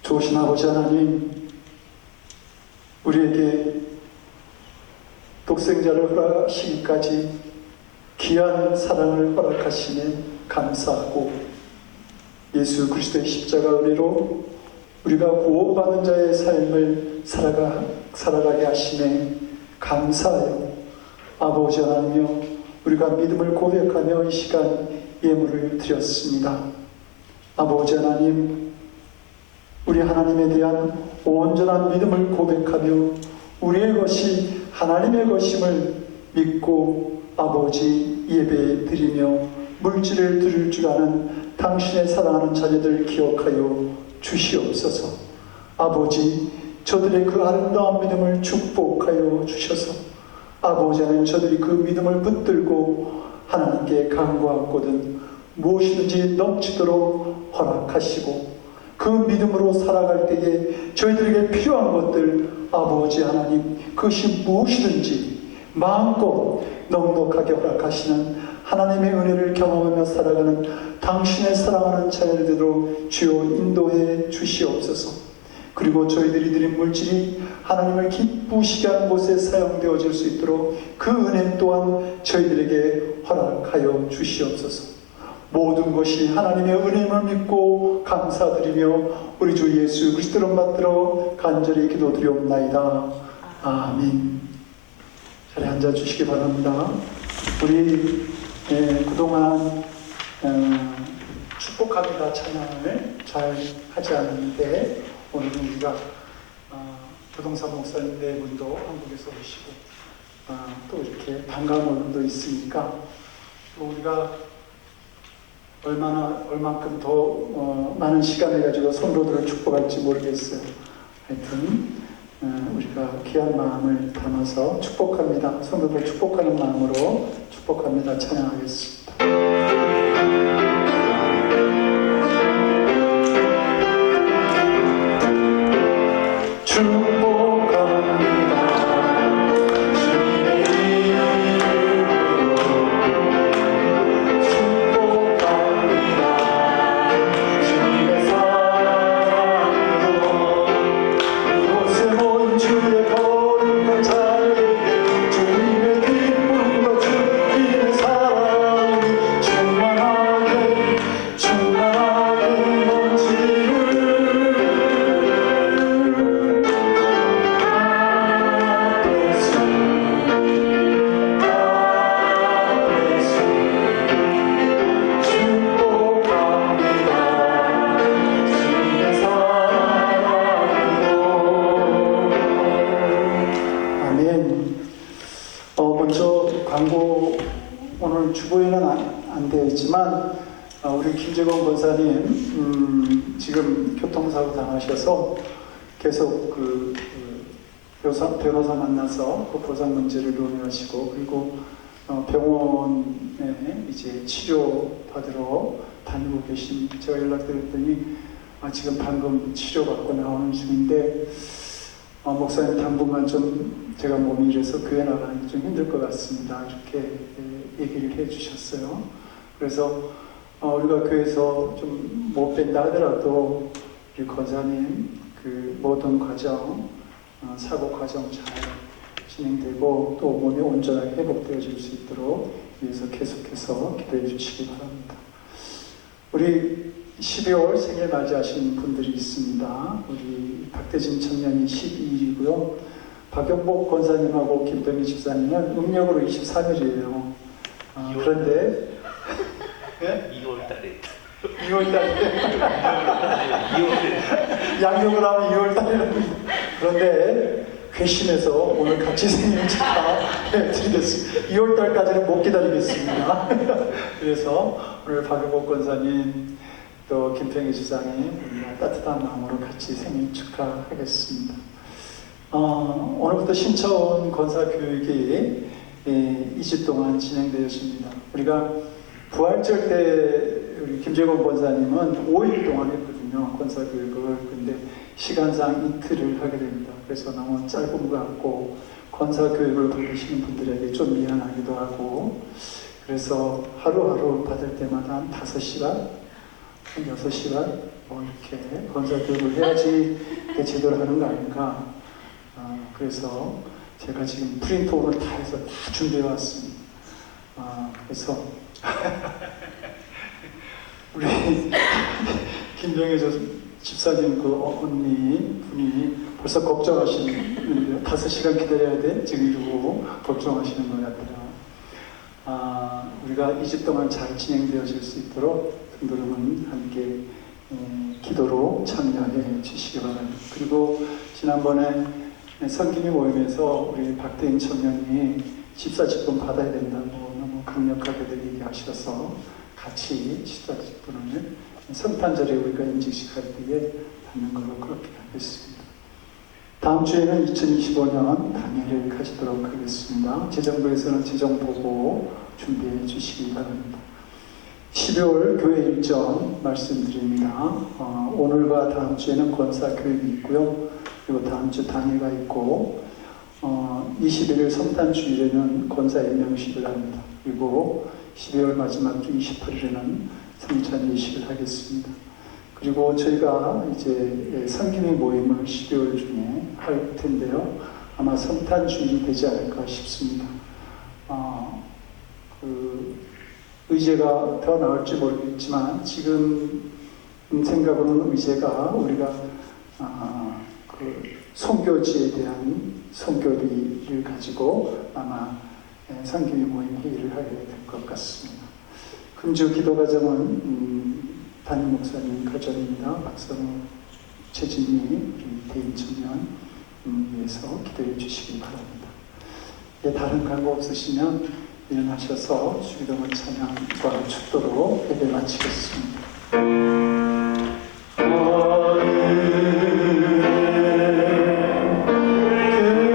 좋으신 아버지 하나님, 우리에게 독생자를 허락하시기까지 귀한 사랑을 허락하시니 감사하고 예수 그리스도의 십자가 은혜로 우리가 구원받은 자의 삶을 살아가게 하시네 감사하여 아버지 하나님이여 우리가 믿음을 고백하며 이 시간 예물을 드렸습니다. 아버지 하나님, 우리 하나님에 대한 온전한 믿음을 고백하며 우리의 것이 하나님의 것임을 믿고 아버지 예배 드리며 물질을 드릴 줄 아는 당신의 사랑하는 자녀들 기억하여 주시옵소서. 아버지, 저들의 그 아름다운 믿음을 축복하여 주셔서 아버지 하나님, 저들이 그 믿음을 붙들고 하나님께 간구하거든 무엇이든지 넘치도록 허락하시고 그 믿음으로 살아갈 때에 저희들에게 필요한 것들 아버지 하나님, 그것이 무엇이든지 마음껏 넉넉하게 허락하시는 하나님의 은혜를 경험하며 살아가는 당신의 사랑하는 자녀들로 주여 인도해 주시옵소서. 그리고 저희들이 드린 물질이 하나님을 기쁘시게 하는 곳에 사용되어질 수 있도록 그 은혜 또한 저희들에게 허락하여 주시옵소서. 모든 것이 하나님의 은혜임을 믿고 감사드리며 우리 주 예수 그리스도를 받들어 간절히 기도드리옵나이다. 아멘. 자리에 앉아주시기 바랍니다. 우리 그동안 축복합니다 찬양을 잘 하지 않았는데 오늘은 우리가 부동산 목사님 네 분도 한국에서 오시고 또 이렇게 반가운 분도 있으니까 우리가 얼만큼 더 많은 시간을 가지고 성도들을 축복할지 모르겠어요. 하여튼 우리가 귀한 마음을 담아서 축복합니다. 성도들 축복하는 마음으로 축복합니다. 찬양하겠습니다. 먼저 광고 오늘 주보에는 안 되어 있지만 우리 김재건 권사님 지금 교통사고 당하셔서 계속 변호사 만나서 그 보상 문제를 논의하시고 그리고 병원에 이제 치료 받으러 다니고 계신 제가 연락드렸더니 지금 방금 치료받고 나오는 중인데 목사님 당분간 좀 제가 몸이 이래서 교회 나가는 게 좀 힘들 것 같습니다. 이렇게 얘기를 해 주셨어요. 그래서 우리가 교회에서 좀 못 뵌다 하더라도 우리 권사님 그 모든 과정, 사고 과정 잘 진행되고 또 몸이 온전하게 회복되어질 수 있도록 위해서 계속해서 기도해 주시기 바랍니다. 우리 12월 생일 맞이하신 분들이 있습니다. 우리 박대진 청년이 12일이고요. 박영복 권사님하고 김병희 집사님은 음력으로 23일이에요. 그런데 2월달에 2월달에 양력으로 하면 2월달에 그런데 괘씸해서 오늘 같이 생일 축하드리겠습니다. 2월달까지는 못 기다리겠습니다. 그래서 오늘 박영복 권사님 또 김평희 집사님 우리가 따뜻한 마음으로 같이 생일 축하하겠습니다. 오늘부터 신천 권사교육이 2주 동안 진행되었습니다. 우리가 부활절 때 우리 김재건 권사님은 5일 동안 했거든요. 권사교육을. 근데 시간상 이틀을 하게 됩니다. 그래서 너무 짧은 것 같고 권사교육을 받으시는 분들에게 좀 미안하기도 하고 그래서 하루하루 받을 때마다 한 5시간, 한 6시간 이렇게 권사교육을 해야지 제대로 하는 거 아닌가. 그래서 제가 지금 프린트온을 다 해서 다 준비해 왔습니다. 그래서 우리 김병희 집사님 그 언니 분이 벌써 걱정하시는데요. 5시간 기다려야 돼? 지금 이러고 걱정하시는 것 같아요. 우리가 2주 동안 잘 진행되어질 수 있도록 여러분 함께 기도로 참여해 주시기 바랍니다. 그리고 지난번에 성김이 모임에서 우리 박대인 청년이 집사 직분 받아야 된다고 너무 강력하게들 얘기하셔서 같이 집사 직분을 성탄절에 우리가 임직식 할 때에 받는 걸로 그렇게 하겠습니다. 다음 주에는 2025년 당일을 가지도록 하겠습니다. 재정부에서는 재정 보고 준비해 주시기 바랍니다. 12월 교회 일정 말씀드립니다. 오늘과 다음 주에는 권사 교육이 있고요. 그리고 다음 주 당회가 있고 21일 성탄주일에는 권사 임명식을 합니다. 그리고 12월 마지막 주 28일에는 성찬 예식을 하겠습니다. 그리고 저희가 이제 성김이 모임을 12월 중에 할 텐데요. 아마 성탄주일이 되지 않을까 싶습니다. 의제가 더 나올지 모르겠지만 지금 생각으로는 의제가 우리가 선교지에 대한 선교리를 가지고 아마 성김이 모임 회의를 하게 될 것 같습니다. 금주 기도 과정은 담임 목사님 가정입니다. 박선우 최진희 대인 청년 위해서 기도해 주시기 바랍니다. 다른 광고 없으시면 일어나셔서 주기도문 찬양과 축도로 예배 마치겠습니다.